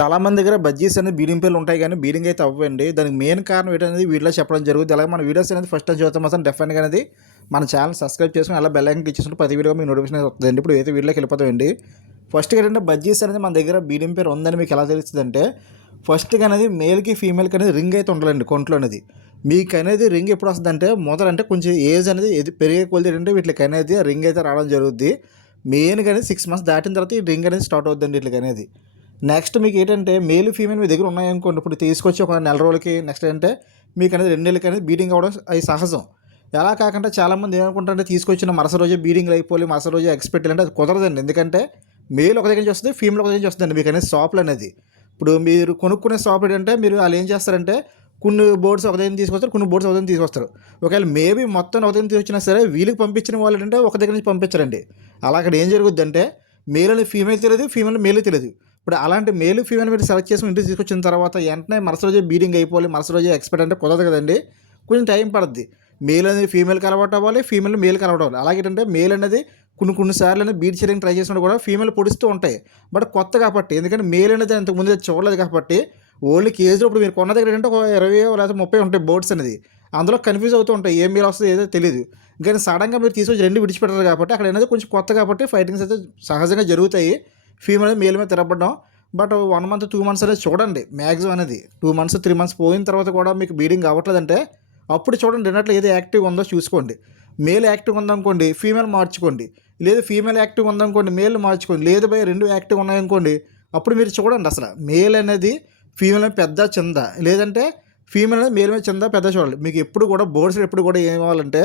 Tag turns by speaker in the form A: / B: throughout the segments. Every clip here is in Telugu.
A: చాలామంది దగ్గర బజ్జీస్ అనేది బీడింగ్ పేర్లు ఉంటాయి కానీ బీడింగ్ అయితే అవ్వండి. దానికి మెయిన్ కారణం ఏంటనేది వీడియోలో చెప్పడం జరుగుతుంది. అలాగే మన వీడియోస్ అనేది ఫస్ట్ టైం చూస్తే మాత్రం డెఫినెట్గా అనేది మన ఛానల్ సబ్స్క్రైబ్ చేసుకుని అలా బెల్ ఐకన్ క్లిక్ ప్రతి వీడియో మీకు నోటిఫికేషన్ వస్తుందండి ఇప్పుడు అయితే వీడియోకి వెళ్ళిపోతామండి ఫస్ట్ ఏంటంటే బజ్జీస్ అనేది మన దగ్గర బీడింగ్ పేరు ఉందని మీకు ఎలా తెలుస్తుంది అంటే ఫస్ట్గా అనేది మేల్కి ఫీమేల్కి అనేది రింగ్ అయితే ఉండాలండి కొంట్లో అనేది. మీకు అనేది రింగ్ ఎప్పుడు వస్తుంది అంటే మొదలంటే కొంచెం ఏజ్ అనేది ఎది- పెరిగే కొలిది ఏంటంటే వీటికి అనేది రింగ్ అయితే రావడం జరుగుద్ది. మెయిన్గా అనేది సిక్స్ మంత్స్ దాటిన తర్వాత ఈ రింగ్ అనేది స్టార్ట్ అవుతుందండి వీటికి అనేది. నెక్స్ట్ మీకు ఏంటంటే మేల్ ఫీమేల్ మీ దగ్గర ఉన్నాయనుకోండి ఇప్పుడు తీసుకొచ్చి ఒక నెల రోజులకి నెక్స్ట్ ఏంటంటే మీకు అనేది రెండు నెలలకి అనేది బీడింగ్ అవ్వడం అది సహజం. ఎలా కాకుండా చాలామంది ఏమనుకుంటారంటే తీసుకొచ్చిన మరుస రోజే బీడింగ్లు అయిపోయి మరుస రోజే ఎక్స్పెక్ట్ అంటే అది కుదరదండి. ఎందుకంటే మేల్ ఒక దగ్గర నుంచి వస్తుంది ఫీమేల్ ఒక దగ్గర నుంచి వస్తుందండి మీకు అనేది షాప్లు అనేది. ఇప్పుడు మీరు కొనుక్కునే షాప్ ఏంటంటే మీరు వాళ్ళు ఏం చేస్తారంటే కొన్ని బోర్డ్స్ ఒక దగ్గర తీసుకొస్తారు కొన్ని బోర్డ్స్ ఒక దగ్గర తీసుకొస్తారు. ఒకవేళ మేబీ మొత్తం ఒక దగ్గర తీసుకొచ్చినా సరే వీళ్ళకి పంపించిన వాళ్ళు ఏంటంటే ఒక దగ్గర నుంచి పంపించరండి. అలా అక్కడ ఏం జరుగుద్ది అంటే మేల్ అనేది ఫీమేల్ తెలియదు ఫీమేల్ మేల్ తెలియదు. ఇప్పుడు అలాంటి మేల్ ఫీమేల్ మీరు సెలెక్ట్ చేసుకుని ఇంటికి తీసుకొచ్చిన తర్వాత వెంటనే మరుసటి రోజే బీడింగ్ అయిపోవాలి మరుసటి రోజే ఎక్స్పెక్ట్ అంటే కుదరదు కదండి. కొంచెం టైం పడుద్ది. మేల్ అనేది ఫీమేల్కి అలవాటు అవ్వాలి ఫీమేల్ మేల్కి అలవాటు అవ్వాలి. అలాగే ఏంటంటే మేల్ అనేది కొన్ని కొన్ని సార్లు అనేది బీట్ చేయడానికి ట్రై చేసినప్పుడు కూడా ఫీమేల్ పొడుస్తూ ఉంటాయి. బట్ కొత్త కాబట్టి ఎందుకంటే మేల్ అనేది ఇంతకుముందు చూడలేదు కాబట్టి ఓన్లీ కేజీలో ఇప్పుడు మీరు కొన్న దగ్గర ఏంటంటే ఒక ఇరవై లేదా ముప్పై ఉంటాయి బోర్డ్స్ అనేది. అందులో కన్ఫ్యూజ్ అవుతూ ఉంటాయి. ఏం మేల్ వస్తుంది ఏదో తెలియదు కానీ సడన్గా మీరు తీసుకొచ్చి రెండు విడిచిపెట్టారు కాబట్టి అక్కడ అనేది కొంచెం కొత్త కాబట్టి ఫైటింగ్స్ అయితే సహజంగా జరుగుతాయి. ఫీమేల్ మేల్ మీద తిరగబడ్డం. But one month two months అనేది చూడండి. మ్యాక్సిమం అనేది టూ మంత్స్ త్రీ మంత్స్ పోయిన తర్వాత కూడా మీకు బీడింగ్ అవ్వట్లేదంటే అప్పుడు చూడండి రెండట్లు ఏది యాక్టివ్ ఉందో చూసుకోండి. మేల్ యాక్టివ్ ఉందనుకోండి ఫీమేల్ మార్చుకోండి. లేదు ఫీమేల్ యాక్టివ్ ఉందనుకోండి మేల్ మార్చుకోండి. లేదు భయ రెండు యాక్టివ్ ఉన్నాయనుకోండి అప్పుడు మీరు చూడండి అసలు. మేల్ అనేది ఫీమేల్ పెద్ద చింద. లేదంటే ఫీమేల్ అనేది మేల్ మీద చింద పెద్ద చూడాలి. మీకు ఎప్పుడు కూడా బోర్డ్స్ ఎప్పుడు కూడా ఏం అవ్వాలంటే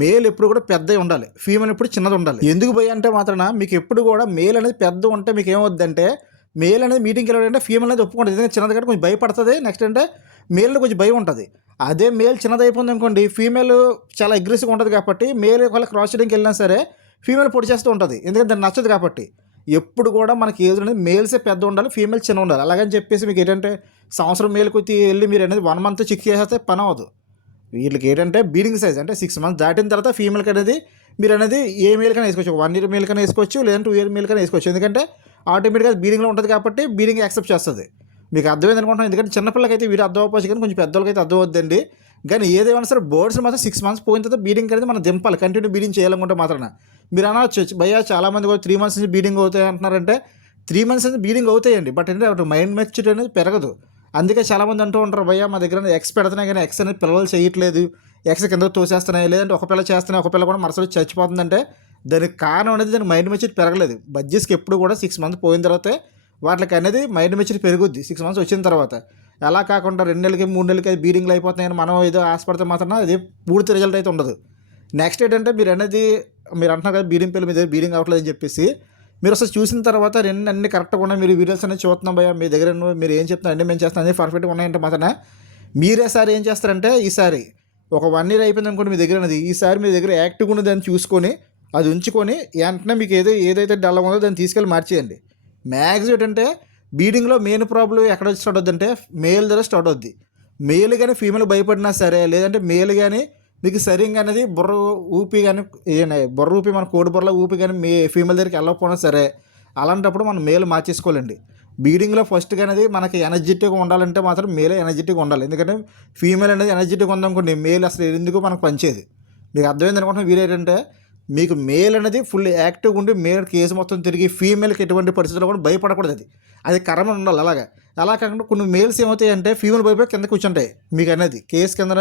A: మేల్ ఎప్పుడు కూడా పెద్దవి ఉండాలి. ఫీమేల్ ఎప్పుడు చిన్నది ఉండాలి. ఎందుకు భయ అంటే మాత్రాన మీకు ఎప్పుడు కూడా మేల్ అనేది పెద్ద ఉంటే మీకు ఏమవుద్దంటే మేల్ అనేది మీటింగ్కి వెళ్ళాలంటే ఫీమేల్ అనేది ఒప్పుకుంటుంది ఎందుకంటే చిన్నది కాబట్టి కొంచెం భయపడుతుంది. నెక్స్ట్ అంటే మేల్లో కొంచెం భయం ఉంటుంది. అదే మేల్ చిన్నది అయిపోయింది అనుకోండి ఫీమేల్ చాలా అగ్రెసివ్గా ఉంటుంది కాబట్టి మేల్ ఒకవేళ క్రాస్ చేయడానికి వెళ్ళినా సరే ఫీమేల్ పొడి చేస్తూ ఉంటుంది. ఎందుకంటే దానికి నచ్చదు కాబట్టి. ఎప్పుడు కూడా మనకి ఏజ్ అనేది మేల్సే పెద్ద ఉండాలి ఫీమేల్ చిన్న ఉండాలి. అలాగని చెప్పేసి మీకు ఏంటంటే సంవత్సరం మేలుకు వెళ్ళి మీరు అనేది వన్ మంత్ చిక్ చేసేస్తే పని అవ్వదు. వీళ్ళకి ఏంటంటే బీడింగ్ సైజ్ అంటే సిక్స్ మంత్స్ దాటిన తర్వాత ఫీమేల్కి అనేది మీరు అనేది ఏ మేల్ కన్నా వేసుకోవచ్చు. వన్ ఇయర్ మేల్ కన్నా వేసుకోవచ్చు లేదంటే టూ ఇయర్ మేల్ కన్నా వేసుకోవచ్చు. ఎందుకంటే ఆటోమేటిక్గా బీడింగ్లో ఉంటుంది కాబట్టి బీడింగ్ యాక్సెప్ట్ చేస్తుంది. మీకు అర్థమైంది అనుకుంటున్నాను. ఎందుకంటే చిన్నపిల్లలకి అయితే వీరు అర్థం అవ్వచ్చు కానీ కొంచెం పెద్దవాళ్ళకి అయితే అర్థం అవుద్దండి. కానీ ఏదేమైనా సరే బర్డ్స్ మాత్రం సిక్స్ మంత్స్ పోయిన తర్వాత బీడింగ్ అనేది మనం దింపాలి. కంటిన్యూ బీడింగ్ చేయాలనుకుంటే మాత్రం మీరు అనవచ్చు భయ్యా చాలామంది కూడా త్రీ మంత్స్ నుంచి బీడింగ్ అవుతాయి అంటున్నారంటే త్రీ మంత్స్ నుంచి బీడింగ్ అవుతాయండి. బట్ అంటే మైండ్ మెచ్యూరిటీ అనేది పెరగదు. అందుకే చాలామంది అంటూ ఉంటారు భయ్య మా దగ్గర ఎక్స్ పెడుతున్నాయి కానీ ఎక్స్ అనేది పిల్లలు చేయట్లేదు. ఎక్స్ కింద తోసేస్తున్నాయి. లేదంటే ఒక పిల్ల చేస్తున్నాయి ఒక పిల్ల కూడా మరుసటి చచ్చిపోతుందంటే దానికి కారణం అనేది దాని మైండ్ మెచ్యూరిటీ పెరగలేదు. బడ్జెట్స్కి ఎప్పుడు కూడా సిక్స్ మంత్స్ పోయిన తర్వాతే వాటికి అనేది మైండ్ మెచ్యూరిటీ పెరుగుద్ది సిక్స్ మంత్స్ వచ్చిన తర్వాత. ఎలా కాకుండా రెండు నెలలకి మూడు నెలలకి బీడింగ్లు అయిపోతున్నాయని మనం ఏదో ఆశపడితే మాత్రం అది పూర్తి రిజల్ట్ అయితే ఉండదు. నెక్స్ట్ ఏంటంటే మీరు అనేది మీరు అంటున్నారు కదా బీడింగ్ పిల్లలు మీద బీడింగ్ అవ్వట్లేదు అని చెప్పేసి మీరు అసలు చూసిన తర్వాత రెండు అన్ని కరెక్ట్గా ఉన్నాయి. మీరు వీడియోస్ అనేది చూస్తున్నాం భయ మీ దగ్గర మీరు ఏం చెప్తున్నారు అన్నీ మేము చేస్తాం అన్నీ పర్ఫెక్ట్గా ఉన్నాయంటే మాత్రం మీరే సార్ ఏం చేస్తారంటే ఈసారి ఒక వన్ ఇయర్ అయిపోయింది అనుకోండి మీ దగ్గర అనేది ఈసారి మీ దగ్గర యాక్టివ్గా ఉన్న దాన్ని చూసుకొని అది ఉంచుకొని వెంటనే మీకు ఏదో ఏదైతే డల్ ఉందో దాన్ని తీసుకెళ్ళి మార్చేయండి. మ్యాక్సిమం ఏంటంటే బీడింగ్లో మెయిన్ ప్రాబ్లం ఎక్కడ స్టార్ట్ అవుద్దంటే మేల్ దగ్గర స్టార్ట్ అవుద్ది. మేల్ కానీ ఫీమేల్ భయపడినా సరే లేదంటే మేల్ కానీ నీకు సరింగ్ అనేది బుర్ర ఊపి కానీ బుర్ర ఊపి మన కోడి బుర్రలో ఊపి కానీ మే ఫీమేల్ దగ్గరికి వెళ్ళకపోయినా సరే అలాంటప్పుడు మనం మేలు మార్చేసుకోవాలండి. బీడింగ్లో ఫస్ట్ అనేది మనకి ఎనర్జెటిక్గా ఉండాలంటే మాత్రం మేలే ఎనర్జెటిక్గా ఉండాలి. ఎందుకంటే ఫీమేల్ అనేది ఎనర్జెటిక్గా ఉందనుకోండి మేల్ అసలు ఎందుకు మనకు పనిచేది మీకు అర్థమైంది అనుకుంటున్నా వీరేంటంటే మీకు మేల్ అనేది ఫుల్ యాక్టివ్గా ఉండి మేల్ కేసు మొత్తం తిరిగి ఫీమేల్కి ఎటువంటి పరిస్థితుల్లో కూడా భయపడకూడదు అది. అది కర్మ ఉండాలి అలాగా. అలా కాకుండా కొన్ని మేల్స్ ఏమవుతాయి అంటే ఫీమేల్ భయపడి కింద కూర్చుంటాయి మీకు అనేది. కేసు కింద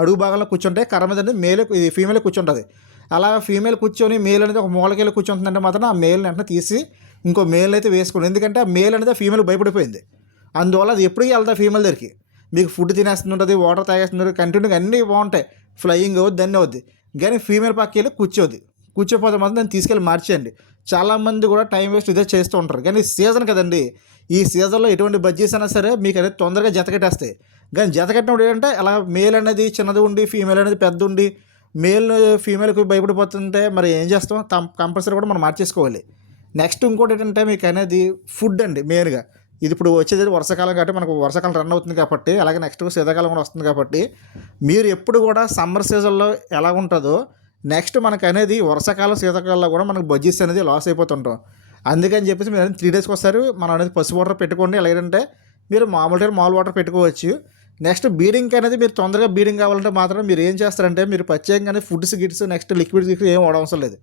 A: అడుగు భాగంలో కూర్చుంటే కర్మ అనేది మేల్ ఫీమేల్ కూర్చుంటుంది. అలా ఫీమేల్ కూర్చొని మేల్ అనేది ఒక మూలకెళ్ళి కూర్చుంటుందంటే మాత్రం ఆ మేల్ని వెంటనే తీసి ఇంకో మేల్ అయితే వేసుకోండి. ఎందుకంటే ఆ మేల్ అనేది ఫీమేల్ భయపడిపోయింది. అందువల్ల అది ఎప్పుడు వెళ్తా ఫీమేల్ దగ్గరికి. మీకు ఫుడ్ తినేస్తుంటుంది వాటర్ తాగేస్తుంటుంది కంటిన్యూగా అన్నీ బాగుంటాయి. ఫ్లయింగ్ అవుద్ది అన్నీ అవుద్ది. కానీ ఫీమేల్ పక్క వెళ్ళి కూర్చోద్ది కూర్చోపోతే మాత్రం దాన్ని తీసుకెళ్ళి మార్చేయండి. చాలామంది కూడా టైం వేస్ట్ ఇదే చేస్తూ ఉంటారు. కానీ సీజన్ కదండి. ఈ సీజన్లో ఎటువంటి బడ్జెట్స్ అయినా సరే మీకు అనేది తొందరగా జతకట్టేస్తాయి కానీ జతకట్టినప్పుడు ఏంటంటే అలా మేల్ అనేది చిన్నది ఉండి ఫీమేల్ అనేది పెద్ద ఉండి మేల్ ఫీమేల్కి భయపడిపోతుంటే మరి ఏం చేస్తాం? కంపల్సరీ కూడా మనం మార్చేసుకోవాలి. నెక్స్ట్ ఇంకోటి ఏంటంటే మీకు అనేది ఫుడ్ అండి మెయిన్గా ఇది ఇప్పుడు వచ్చేది వర్షాకాలం కాబట్టి మనకు వర్షాకాలం రన్ అవుతుంది కాబట్టి అలాగే నెక్స్ట్ శీతాకాలం కూడా వస్తుంది కాబట్టి మీరు ఎప్పుడు కూడా సమ్మర్ సీజన్లో ఎలా ఉంటుందో నెక్స్ట్ మనకు అనేది వర్షాకాలం శీతాకాలంలో కూడా మనకు బడ్జెట్స్ అనేది లాస్ అయిపోతుంటాం. అందుకని చెప్పేసి మీరు త్రీ డేస్కి ఒకసారి మనం అనేది పసుపు వాటర్ పెట్టుకోండి. ఎలాగంటే మీరు మామూలుగా మామూలు వాటర్ పెట్టుకోవచ్చు. నెక్స్ట్ బీడింగ్ అనేది మీరు తొందరగా బీడింగ్ కావాలంటే మాత్రం మీరు ఏం చేస్తారంటే మీరు ప్రత్యేకంగానే ఫుడ్స్ గిట్స్ నెక్స్ట్ లిక్విడ్స్ గిట్స్ ఏం వాడవసరం అవసరం లేదు.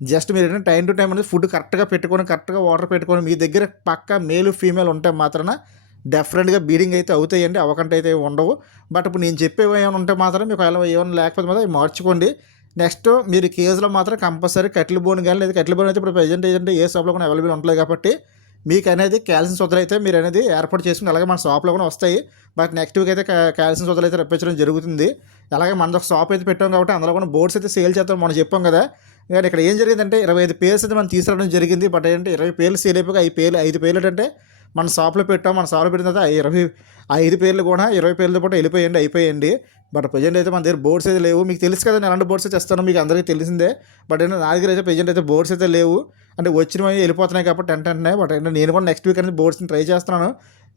A: జస్ట్ మీరు ఏంటంటే టైం టు టైం అనేది ఫుడ్ కరెక్ట్గా పెట్టుకొని కరెక్ట్గా వాటర్ పెట్టుకొని మీ దగ్గర పక్క మేలు ఫీమేల్ ఉంటే మాత్రాన డెఫినెట్గా బీడింగ్ అయితే అవుతాయండి. అవకంటే అయితే ఉండవు. బట్ ఇప్పుడు నేను చెప్పేవి ఏమైనా ఉంటే మాత్రం మీకు ఎలా ఏమైనా లేకపోతే మాత్రం మార్చుకోండి. నెక్స్ట్ మీరు కేజీలో మాత్రం కంపల్సరీ కట్ల బోన్ కానీ లేదా కట్ల బోన్ అయితే ఇప్పుడు ప్రజెంట్ ఏంటంటే ఏ షాప్లో కూడా అవైలబుల్ ఉంటుంది కాబట్టి మీకు అనేది క్యాల్సియం సొద్దలు అయితే మీరు అనేది ఏర్పాటు చేసుకుని అలాగే మన షాప్లో కూడా వస్తాయి. బట్ నెక్స్ట్ వీక్ అయితే క్యాల్సియం సొద్దలు అయితే రప్పించడం జరుగుతుంది. అలాగే మనది ఒక షాప్ అయితే పెట్టాం కాబట్టి అందులో కూడా బోర్డ్స్ అయితే సేల్ చేస్తాం మనం చెప్పాం కదా. కానీ ఇక్కడ ఏం జరిగిందంటే ఇరవై ఐదు పేర్స్ అయితే మనం తీసుకురావడం జరిగింది. బట్ ఏంటంటే ఇరవై పేర్లు సేల్ అయిపోయి ఐదు పేర్లు ఐదు పేర్లు ఏంటంటే మన షాప్లో పెట్టాం మన షాప్లో పెట్టిన తర్వాత ఇరవై ఐదు పేర్లు కూడా ఇరవై పేర్లతో పాటు వెళ్ళిపోయండి అయిపోయండి. బట్ ప్రజెంట్ అయితే మన దగ్గర బోర్డ్స్ అయితే లేవు. మీకు తెలుసు కదా నేను ఎలాంటి బోర్డ్స్ అయితే ఇస్తాను మీకు అందరికీ తెలిసిందే. బట్ ఏంటంటే నా దగ్గర అయితే ప్రజెంట్ అయితే బోర్డ్స్ అయితే లేవు. అంటే వచ్చినవి వెళ్ళిపోతున్నాయి కాబట్టి వెంటనే బట్ ఏంటంటే నేను కూడా నెక్స్ట్ వీక్ అనేది బోర్డ్స్ని ట్రై చేస్తున్నాను.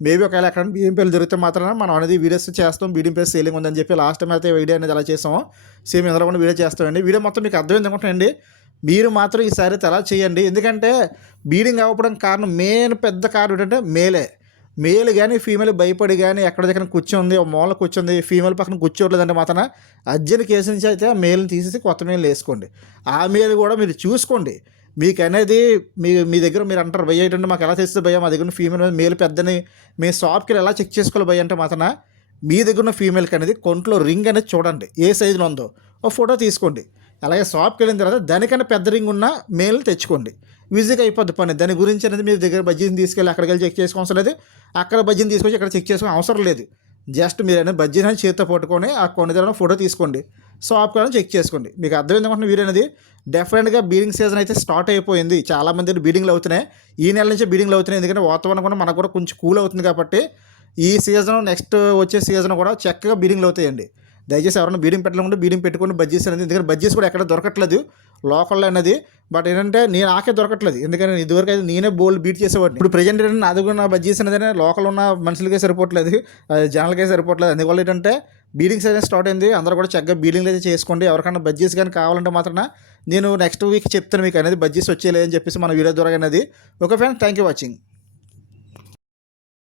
A: మేబీ ఒకవేళ ఎక్కడ బియ్యం జరిగితే మాత్రమే మాత్రం మనం అనేది వీడియోస్ చేస్తాం. బియ్యం సేలింగ్ ఉందని చెప్పి లాస్ట్ టైం అయితే వీడియో అనేది అలా చేసాము. సేమ్ ఇందులో కూడా వీడియో చేస్తామండి. వీడియో మొత్తం మీకు అర్థమైంది అనుకుంటున్నాండి మీరు మాత్రం ఈసారి అయితే అలా చేయండి. ఎందుకంటే బీడింగ్ అవ్వడం కారణం మెయిన్ పెద్ద కారణం ఏంటంటే మేలే. మేల్ కానీ ఫీమేల్ భయపడి కానీ ఎక్కడ దగ్గర కూర్చుంది ఒక మూల కూర్చుంది ఫీమేల్ పక్కన కూర్చోవట్లేదంటే మాత్రం అర్జెంట్ కేసు నుంచి అయితే ఆ మేల్ని తీసేసి కొత్త మేలు వేసుకోండి. ఆ మేల్ కూడా మీరు చూసుకోండి. మీకు అనేది మీ మీ దగ్గర మీరు అంటారు భయ ఏంటంటే మాకు ఎలా తెలుస్తుంది భయ మా దగ్గర ఫీమేల్ మేల్ పెద్దని మీ షాప్కి వెళ్ళి ఎలా చెక్ చేసుకోవాలి భయ అంటే మాత్రం మీ దగ్గర ఉన్న ఫీమేల్కి అనేది కొంట్లో రింగ్ అనేది చూడండి ఏ సైజులో ఉందో. ఒక ఫోటో తీసుకోండి. అలాగే షాప్కి వెళ్ళిన తర్వాత దానికన్నా పెద్ద రింగ్ ఉన్న మేల్ని తెచ్చుకోండి. ఈజీగా అయిపోద్ది పని. దాని గురించి అనేది మీ దగ్గర బజ్జీని తీసుకెళ్ళి అక్కడికి వెళ్ళి చెక్ చేసుకోవడం లేదు. అక్కడ బజ్జీని తీసుకొచ్చి ఇక్కడ చెక్ చేసుకోవడం అవసరం లేదు. జస్ట్ మీరు అనేది బజ్జీని అనేది చేతితో పట్టుకొని ఆ కొన్ని ఫోటో తీసుకోండి. షాప్కి వెళ్ళి చెక్ చేసుకోండి. మీకు అర్థం అనుకుంటున్న వీడియో అనేది? డెఫినెట్గా బీడింగ్ సీజన్ అయితే స్టార్ట్ అయిపోయింది. చాలా మంది బీడింగ్లు అవుతున్నాయి. ఈ నెల నుంచి బీడింగ్లు అవుతున్నాయి. ఎందుకంటే వాతావరణం కూడా మనకు కూడా కొంచెం కూల్ అవుతుంది కాబట్టి ఈ సీజన్ నెక్స్ట్ వచ్చే సీజన్ కూడా చక్కగా బీడింగ్లు అవుతాయండి. దయచేసి ఎవరైనా బీడింగ్ పెట్టాలనుకుంటే బీడింగ్ పెట్టుకొని బజ్జీస్ అనేది. ఎందుకంటే బజ్జీస్ కూడా ఎక్కడ దొరకట్లేదు లోకల్లో అనేది. బట్ ఏంటంటే నేను ఆకే దొరకట్లేదు. ఎందుకంటే ఇదివరకు అయితే నేనే బోల్ బీట్ చేసేవాడిని. ఇప్పుడు ప్రజెంట్ ఏంటంటే నాది కూడా నా బజ్జీస్ అనేది లోకల్ ఉన్న మనుషులకే సరిపోవట్లేదు. అది జనాలకే సరిపోవట్లేదు. అందువల్ల ఏంటంటే బీడింగ్స్ అయితే స్టార్ట్ అయింది. అందరూ కూడా చక్కగా బీడింగ్లు అయితే చేసుకోండి. ఎవరికైనా బజ్జీస్ కానీ కావాలంటే మాత్రం నేను నెక్స్ట్ వీక్ చెప్తాను మీకు అనేది బజ్జీస్ వచ్చేలే అని చెప్పేసి మన వీడియో ద్వారా అనేది. Okay friends thank you watching